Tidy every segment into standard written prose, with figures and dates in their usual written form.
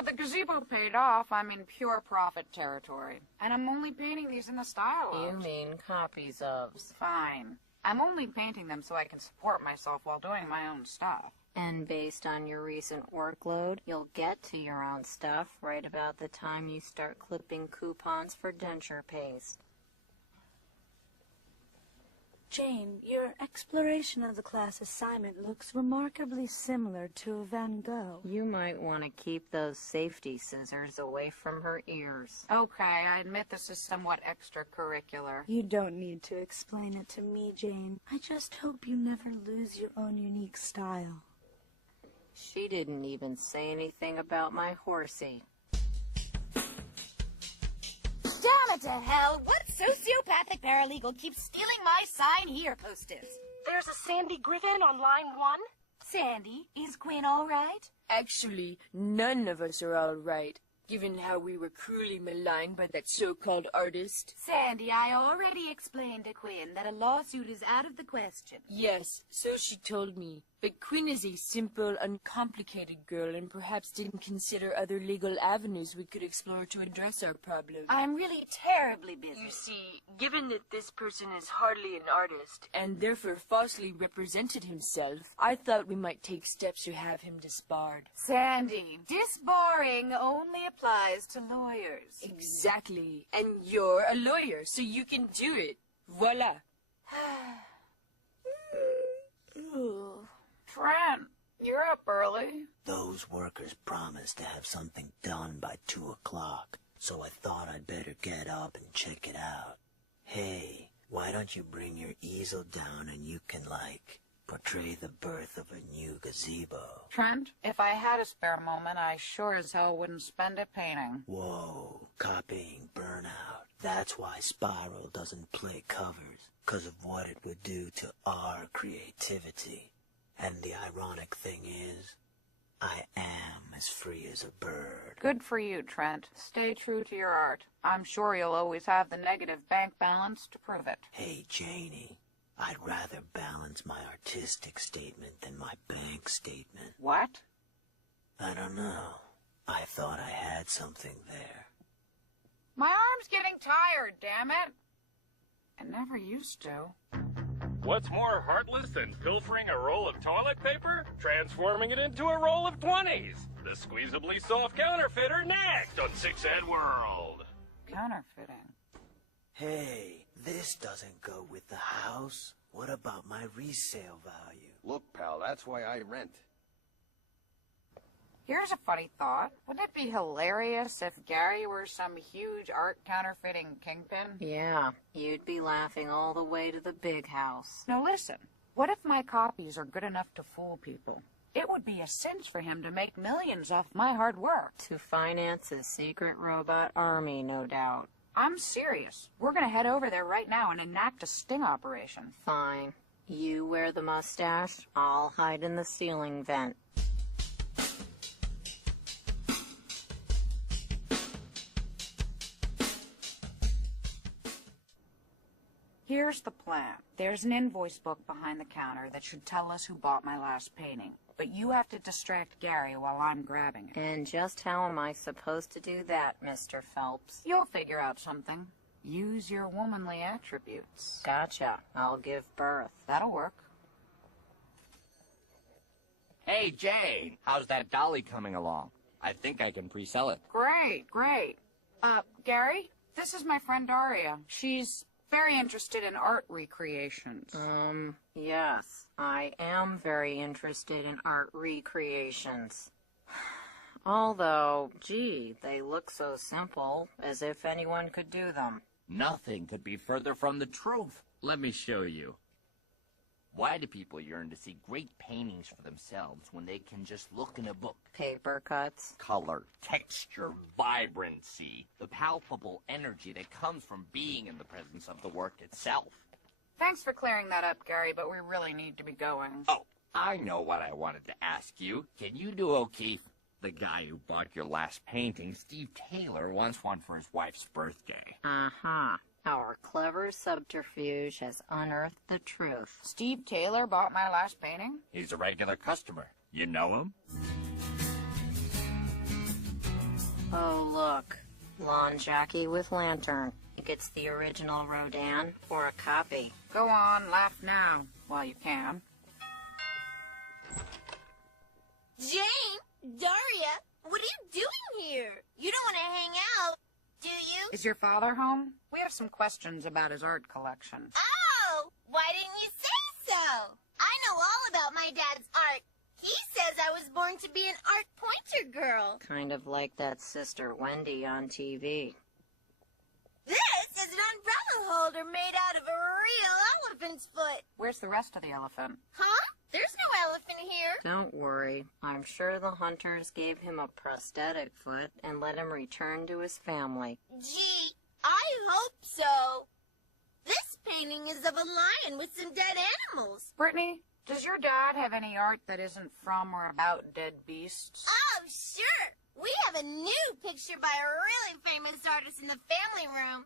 But the gazebo paid off. I'm in pure profit territory. And I'm only painting these in the style of... You mean copies of? Fine. I'm only painting them so I can support myself while doing my own stuff. And based on your recent workload, you'll get to your own stuff right about the time you start clipping coupons for denture paste. Jane, your exploration of the class assignment looks remarkably similar to Van Gogh. You might want to keep those safety scissors away from her ears. Okay, I admit this is somewhat extracurricular. You don't need to explain it to me, Jane. I just hope you never lose your own unique style. She didn't even say anything about my horsey. Damn it to hell! What sociopathic paralegal keeps stealing my sign here post-its? There's a Sandy Griffin on line 1. Sandy, is Gwen all right? Actually, none of us are all right, given how we were cruelly maligned by that so-called artist. Sandy, I already explained to Quinn that a lawsuit is out of the question. Yes, so she told me. But Quinn is a simple, uncomplicated girl and perhaps didn't consider other legal avenues we could explore to address our problem. I'm really terribly busy. You see, given that this person is hardly an artist, and therefore falsely represented himself, I thought we might take steps to have him disbarred. Sandy, disbarring only applies to lawyers. Exactly. And you're a lawyer, so you can do it. Voila. Trent, you're up early. Those workers promised to have something done by 2 o'clock, so I thought I'd better get up and check it out. Hey, why don't you bring your easel down and you can, portray the birth of a new gazebo? Trent, if I had a spare moment, I sure as hell wouldn't spend it painting. Whoa, copying burnout. That's why Spiral doesn't play covers, 'cause of what it would do to our creativity. And the ironic thing is, I am as free as a bird. Good for you, Trent. Stay true to your art. I'm sure you'll always have the negative bank balance to prove it. Hey, Janie, I'd rather balance my artistic statement than my bank statement. What? I don't know. I thought I had something there. My arm's getting tired, damn it. It never used to. What's more heartless than pilfering a roll of toilet paper? Transforming it into a roll of 20s. The squeezably soft counterfeiter next on Six Ed World. Counterfeiting. Hey, this doesn't go with the house. What about my resale value? Look, pal, that's why I rent. Here's a funny thought. Wouldn't it be hilarious if Gary were some huge art counterfeiting kingpin? Yeah, you'd be laughing all the way to the big house. Now listen, what if my copies are good enough to fool people? It would be a cinch for him to make millions off my hard work. To finance his secret robot army, no doubt. I'm serious. We're gonna head over there right now and enact a sting operation. Fine. You wear the mustache, I'll hide in the ceiling vent. Here's the plan. There's an invoice book behind the counter that should tell us who bought my last painting. But you have to distract Gary while I'm grabbing it. And just how am I supposed to do that, Mr. Phelps? You'll figure out something. Use your womanly attributes. Gotcha. I'll give birth. That'll work. Hey, Jane, how's that dolly coming along? I think I can pre-sell it. Great, great. Gary, this is my friend Daria. She's very interested in art recreations. Yes. I am very interested in art recreations. Although, gee, they look so simple, as if anyone could do them. Nothing could be further from the truth. Let me show you. Why do people yearn to see great paintings for themselves when they can just look in a book? Paper cuts. Color, texture, vibrancy, the palpable energy that comes from being in the presence of the work itself. Thanks for clearing that up, Gary, but we really need to be going. Oh, I know what I wanted to ask you. Can you do O'Keefe? The guy who bought your last painting, Steve Taylor, wants one for his wife's birthday. Uh-huh. Our clever subterfuge has unearthed the truth. Steve Taylor bought my last painting? He's a regular customer. You know him? Lawn jockey with lantern. Think it's the original Rodin or a copy? Go on, laugh now, while you can. Jane, Daria, what are you doing here? You don't want to hang out, do you? Is your father home? We have some questions about his art collection. Oh, why didn't you say so? I know all about my dad's art. He says I was born to be an art pointer girl. Kind of like that Sister Wendy on TV. This is an umbrella holder made out of a real elephant's foot. Where's the rest of the elephant? Huh? There's no elephant here. Don't worry. I'm sure the hunters gave him a prosthetic foot and let him return to his family. Gee, I hope so. This painting is of a lion with some dead animals. Brittany, does your dad have any art that isn't from or about dead beasts? Oh, sure. We have a new picture by a really famous artist in the family room.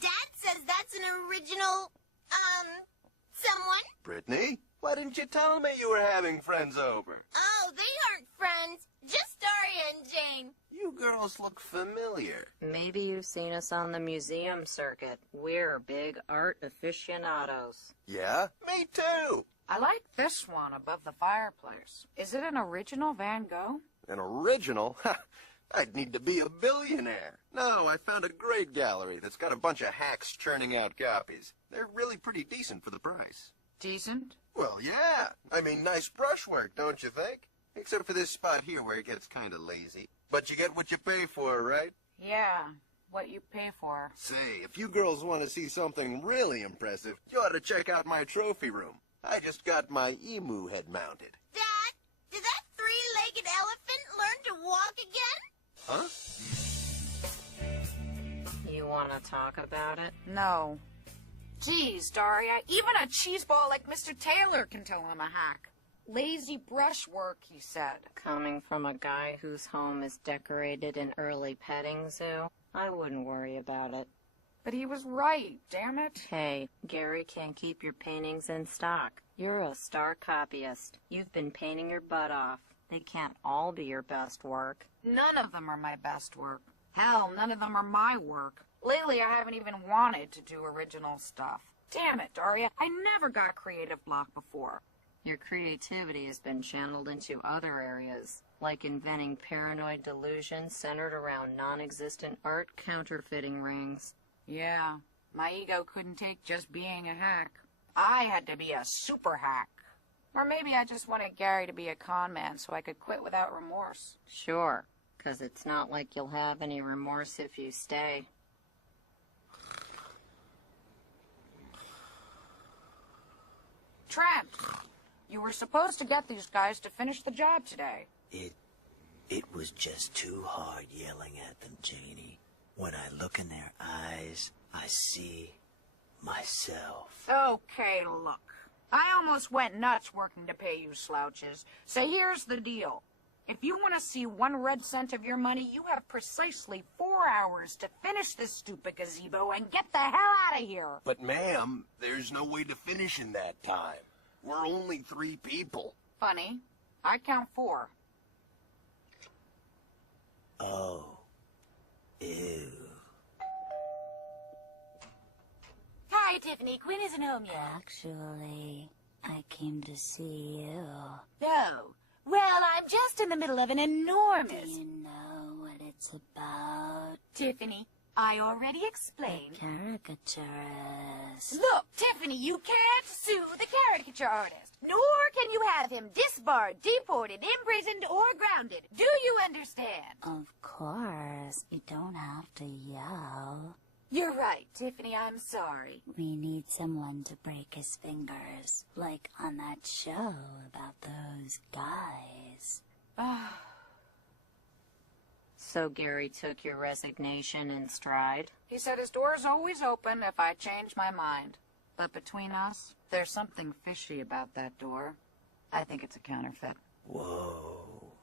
Dad says that's an original, someone? Brittany, why didn't you tell me you were having friends over? Oh, they aren't friends. Just Daria and Jane. You girls look familiar. Maybe you've seen us on the museum circuit. We're big art aficionados. Yeah, me too. I like this one above the fireplace. Is it an original Van Gogh? An original? I'd need to be a billionaire. No, I found a great gallery that's got a bunch of hacks churning out copies. They're really pretty decent for the price. Decent? Well, yeah. I mean, nice brushwork, don't you think? Except for this spot here where it gets kind of lazy. But you get what you pay for, right? Yeah, what you pay for. Say, if you girls want to see something really impressive, you ought to check out my trophy room. I just got my emu head mounted. Dad, did that three-legged elephant learn to walk again? Huh? You want to talk about it? No. Geez, Daria, even a cheeseball like Mr. Taylor can tell I'm a hack. Lazy brushwork, he said. Coming from a guy whose home is decorated an early petting zoo, I wouldn't worry about it. But he was right, damn it. Hey, Gary can't keep your paintings in stock. You're a star copyist. You've been painting your butt off. They can't all be your best work. None of them are my best work. Hell, none of them are my work. Lately, I haven't even wanted to do original stuff. Damn it, Daria, I never got creative block before. Your creativity has been channeled into other areas, like inventing paranoid delusions centered around non-existent art counterfeiting rings. Yeah, my ego couldn't take just being a hack. I had to be a super hack. Or maybe I just wanted Gary to be a con man so I could quit without remorse. Sure, 'cause it's not like you'll have any remorse if you stay. Trent, you were supposed to get these guys to finish the job today. It was just too hard yelling at them, Janie. When I look in their eyes, I see myself. Okay, look. I almost went nuts working to pay you slouches. So here's the deal. If you want to see 1 red cent of your money, you have precisely 4 hours to finish this stupid gazebo and get the hell out of here. But, ma'am, there's no way to finish in that time. We're only 3 people. Funny. I count 4. Oh. Ew. Hi, Tiffany. Quinn isn't home yet. Actually, I came to see you. No. Well, I'm just in the middle of an Do enormous... you know what it's about? Tiffany, I already explained. Caricaturist. Look, Tiffany, you can't sue the caricature artist. Nor can you have him disbarred, deported, imprisoned, or grounded. Do you understand? Of course, you don't have to yell. You're right, Tiffany. I'm sorry. We need someone to break his fingers, like on that show about those guys. So Gary took your resignation in stride? He said his door's always open if I change my mind. But between us, there's something fishy about that door. I think it's a counterfeit. Whoa.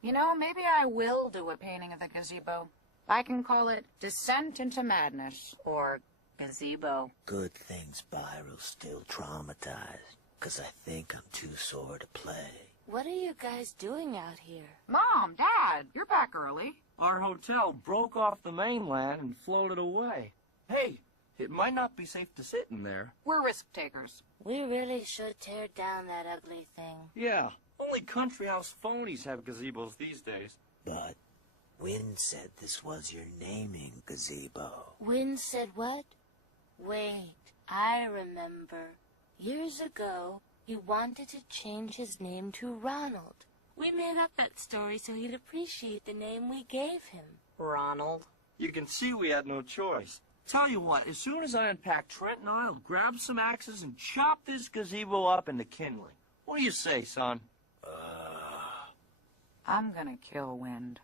You know, maybe I will do a painting of the gazebo. I can call it Descent into Madness. Or gazebo. Good thing Spiral's still traumatized, 'cause I think I'm too sore to play. What are you guys doing out here? Mom, Dad, you're back early. Our hotel broke off the mainland and floated away. Hey, it might not be safe to sit in there. We're risk takers. We really should tear down that ugly thing. Yeah, only country house phonies have gazebos these days. But Wynn said this was your naming gazebo. Wynn said what? Wait, I remember. Years ago, he wanted to change his name to Ronald. We made up that story so he'd appreciate the name we gave him. Ronald. You can see we had no choice. Tell you what, as soon as I unpack, Trent and I'll grab some axes and chop this gazebo up into kindling. What do you say, son? I'm gonna kill Wind.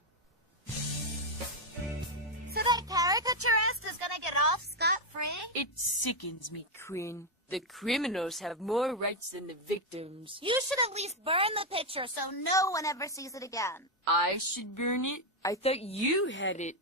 So that caricaturist is gonna get off scot-free? It sickens me, Quinn. The criminals have more rights than the victims. You should at least burn the picture so no one ever sees it again. I should burn it? I thought you had it.